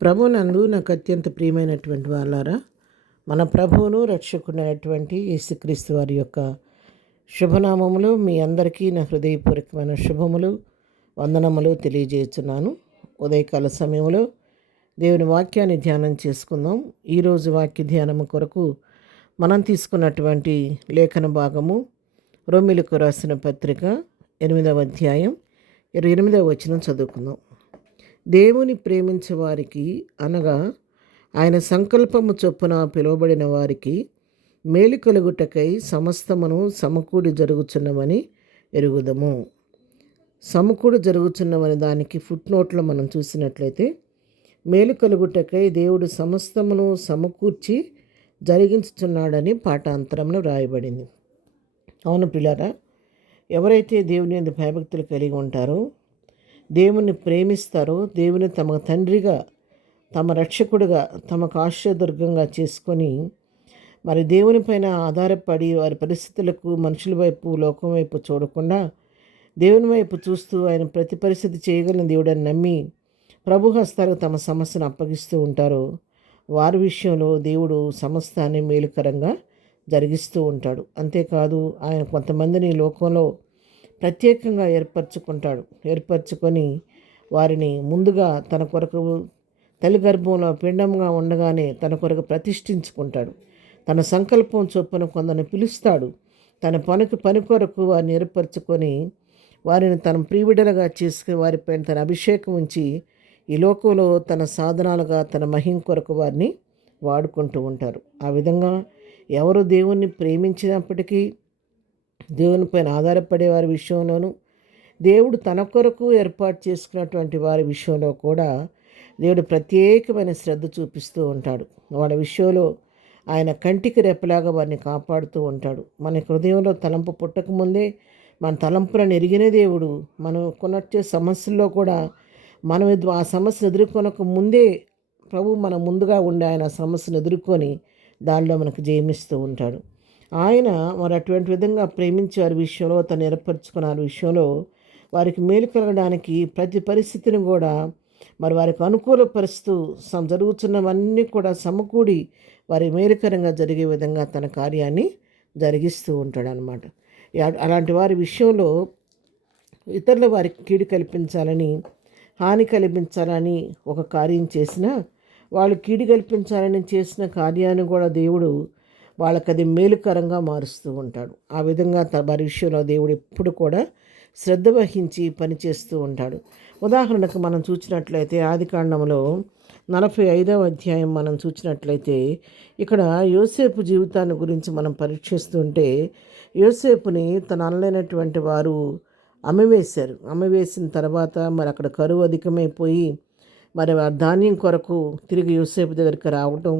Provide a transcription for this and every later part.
ప్రభునందు నాకు అత్యంత ప్రియమైనటువంటి వాళ్ళారా, మన ప్రభువును రక్షకుడైనటువంటి యేసుక్రీస్తు వారి యొక్క శుభనామములు మీ అందరికీ నా హృదయపూర్వకమైన శుభములు వందనములు తెలియజేస్తున్నాను. ఉదయకాల సమయంలో దేవుని వాక్యాన్ని ధ్యానం చేసుకుందాం. ఈరోజు వాక్య ధ్యానము కొరకు మనం తీసుకున్నటువంటి లేఖన భాగము రోమీయులకు రాసిన పత్రిక 8వ అధ్యాయం 28వ వచనం చదువుకుందాం. దేవుని ప్రేమించే వారికి అనగా ఆయన సంకల్పము చొప్పున పిలువబడిన వారికి మేలు కలుగుటకై సమస్తమును సమకూడి జరుగుచున్నవని ఎరుగుదము. సమకూడి జరుగుచున్నవని దానికి ఫుట్ నోట్లో మనం చూసినట్లయితే మేలు కలుగుటకై దేవుడు సమస్తమును సమకూర్చి జరిగించుచున్నాడని పాఠాంతరంలో వ్రాయబడింది. అవును పిల్లరా, ఎవరైతే దేవుని యందు భయభక్తులు కలిగి ఉంటారో, దేవుని ప్రేమిస్తారో, దేవుని తమ తండ్రిగా, తమ రక్షకుడిగా, తమకు ఆశ్రయదుర్గంగా చేసుకొని మరి దేవునిపైన ఆధారపడి వారి పరిస్థితులకు, మనుషుల వైపు, లోకం వైపు చూడకుండా దేవుని వైపు చూస్తూ ఆయన ప్రతి పరిస్థితి చేయగలిగిన దేవుడని నమ్మి ప్రభు హస్తాలకు తమ సమస్యను అప్పగిస్తూ ఉంటారో వారి విషయంలో దేవుడు సమస్తాన్ని మేలుకరంగా జరిగిస్తూ ఉంటాడు. అంతేకాదు, ఆయన కొంతమందిని లోకంలో ప్రత్యేకంగా ఏర్పరచుకొని వారిని ముందుగా తన కొరకు తల్లి గర్భంలో పిండంగా ఉండగానే తన కొరకు ప్రతిష్ఠించుకుంటాడు. తన సంకల్పం చొప్పున కొందరిని పిలుస్తాడు. తన పని కొరకు వారిని ఏర్పరచుకొని వారిని తన ప్రియబిడ్డలుగా చేసుకుని వారిపైన తన అభిషేకం ఉంచి ఈ లోకంలో తన సాధనాలుగా తన మహిమ కొరకు వారిని వాడుకుంటూ ఉంటారు. ఆ విధంగా ఎవరు దేవుణ్ణి ప్రేమించినప్పటికీ, దేవునిపైన ఆధారపడే వారి విషయంలోనూ, దేవుడు తన కొరకు ఏర్పాటు చేసుకున్నటువంటి వారి విషయంలో కూడా దేవుడు ప్రత్యేకమైన శ్రద్ధ చూపిస్తూ ఉంటాడు. వాళ్ళ విషయంలో ఆయన కంటికి రెప్పలాగా వారిని కాపాడుతూ ఉంటాడు. మన హృదయంలో తలంపు పుట్టకముందే మన తలంపులను ఎరిగిన దేవుడు మనం కొనొచ్చే సమస్యల్లో కూడా మనం ఆ సమస్యను ఎదుర్కొనక ముందే ప్రభు మన ముందుగా ఉండి ఆయన సమస్యను ఎదుర్కొని దానిలో మనకు జయమిస్తూ ఉంటాడు. ఆయన మరి అటువంటి విధంగా ప్రేమించే వారి విషయంలో తను ఏర్పరచుకున్న వారి విషయంలో వారికి మేలు కలగడానికి ప్రతి పరిస్థితిని కూడా మరి వారికి అనుకూలపరుస్తూ జరుగుతున్నవన్నీ కూడా సమకూడి వారి మేలుకరంగా జరిగే విధంగా తన కార్యాన్ని జరిగిస్తూ ఉంటాడు అన్నమాట. అలాంటి వారి విషయంలో ఇతరుల వారికి కీడు కల్పించాలని, హాని కల్పించాలని ఒక కార్యం చేసినా, వాళ్ళు కీడు కల్పించాలని చేసిన కార్యాన్ని కూడా దేవుడు వాళ్ళకి అది మేలుకరంగా మారుస్తూ ఉంటాడు. ఆ విధంగా వారి విషయంలో దేవుడు ఎప్పుడు కూడా శ్రద్ధ వహించి పనిచేస్తూ ఉంటాడు. ఉదాహరణకు మనం చూసినట్లయితే ఆదికాండంలో 45వ అధ్యాయం మనం చూసినట్లయితే ఇక్కడ యోసేపు జీవితాన్ని గురించి మనం పరీక్షిస్తుంటే, యోసేపుని తన అనలైనటువంటి వారు అమ్మివేసిన తర్వాత మరి అక్కడ కరువు అధికమైపోయి మరి ఆ ధాన్యం కొరకు తిరిగి యోసేపు దగ్గరికి రావటం,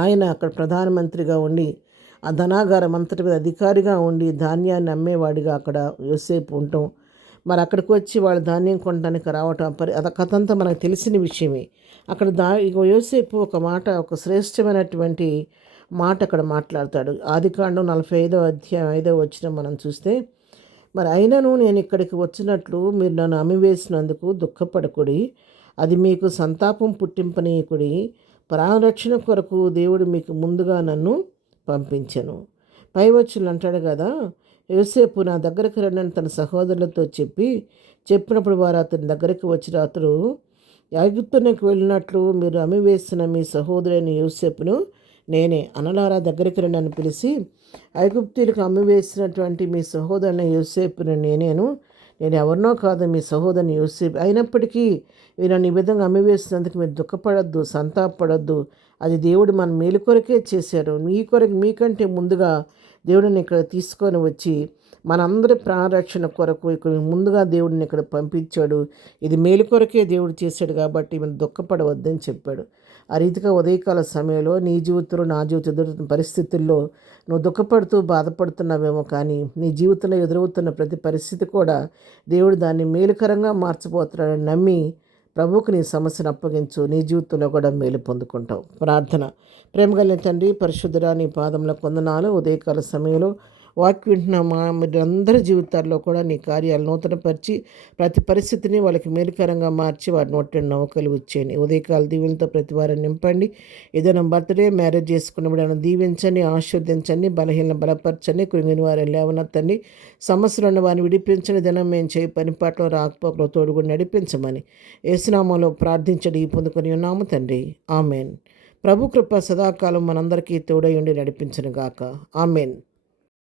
ఆయన అక్కడ ప్రధానమంత్రిగా ఉండి ఆ ధనాగారం అంతటి మీద అధికారిగా ఉండి ధాన్యాన్ని అమ్మేవాడిగా అక్కడ యోసేపు ఉండటం, మరి అక్కడికి వచ్చి వాళ్ళు ధాన్యం కొనడానికి రావటం, కథ అంతా మనకు తెలిసిన విషయమే. అక్కడ యోసేపు ఒక శ్రేష్టమైనటువంటి మాట అక్కడ మాట్లాడతాడు. ఆదికాండం 45వ అధ్యాయం 5వ వచనం మనం చూస్తే, మరి అయినను నేను ఇక్కడికి వచ్చినట్లు మీరు నన్ను అమ్మివేసినందుకు దుఃఖపడకుడి, అది మీకు సంతాపం పుట్టింపనీయకుడి, ప్రాణరక్షణ కొరకు దేవుడు మీకు ముందుగా నన్ను పంపించను. పైవచ్చులు అంటాడు కదా, యోసేపు నా దగ్గరకు రండి తన సహోదరులతో చెప్పినప్పుడు వారు అతని దగ్గరికి వచ్చిన అతడు ఐగుప్తునికి వెళ్ళినట్లు మీరు అమ్మివేసిన మీ సహోదరుని యోసేపును నేనే, అనలారా దగ్గరికి రండి అని పిలిచి, ఐగుప్తీలకు అమ్మివేసినటువంటి మీ సహోదరుని యోసేపును నేను ఎవరినో కాదు, మీ సహోదరుని యోసేపు. అయినప్పటికీ నన్ను ఈ విధంగా అమ్మివేసినందుకు మీరు దుఃఖపడద్దు, సంతాపపడద్దు, అది దేవుడు మన మేలు కొరకే చేశాడు. మీకంటే ముందుగా దేవుడిని ఇక్కడ తీసుకొని వచ్చి మనందరి ప్రాణరక్షణ కొరకు ఇక్కడ ముందుగా దేవుడిని ఇక్కడ పంపించాడు. ఇది మేలు కొరకే దేవుడు చేశాడు కాబట్టి మీరు దుఃఖపడవద్దని చెప్పాడు. ఆ రీతిగా ఉదయకాల సమయంలో నీ జీవితంలో, నా జీవితం ఎదురుతున్న పరిస్థితుల్లో నువ్వు దుఃఖపడుతూ బాధపడుతున్నావేమో, కానీ నీ జీవితంలో ఎదురవుతున్న ప్రతి పరిస్థితి కూడా దేవుడు దాన్ని మేలుకరంగా మార్చబోతున్నాడని నమ్మి ప్రభువుకు నీ సమస్యను అప్పగించు. నీ జీవితంలో కూడా మేలు పొందుకుంటావు. ప్రార్థన. ప్రేమ కలిగిన తండ్రి, పరిశుద్ధుడా, నీ పాదంలో కొందనాలు. ఉదయకాల సమయంలో వాక్యం వింటున్న మీరందరి జీవితాల్లో కూడా నీ కార్యాలు నూతనపరిచి ప్రతి పరిస్థితిని వాళ్ళకి మేలుకరంగా మార్చి వారి నోటి నవ్వుకలు వచ్చేయండి. ఉదయకాల దీవులతో ప్రతి వారిని నింపండి. ఏదైనా బర్త్డే మ్యారేజ్ చేసుకున్నప్పుడు దీవించండి, ఆశీర్వదించండి, బలహీన బలపరచండి, కృంగిన వారిని లేవనెత్తండి, సమస్యలను వారిని విడిపించండి. దినం మేము చేయి పని పాటలో రాకపోకలో తోడుగా నడిపించమని యేసునామంలో ప్రార్థించడి పొందుకొని ఉన్నాము తండ్రి. ఆమెన్. ప్రభు కృప సదాకాలం మనందరికీ తోడై ఉండి నడిపించును గాక. ఆమెన్.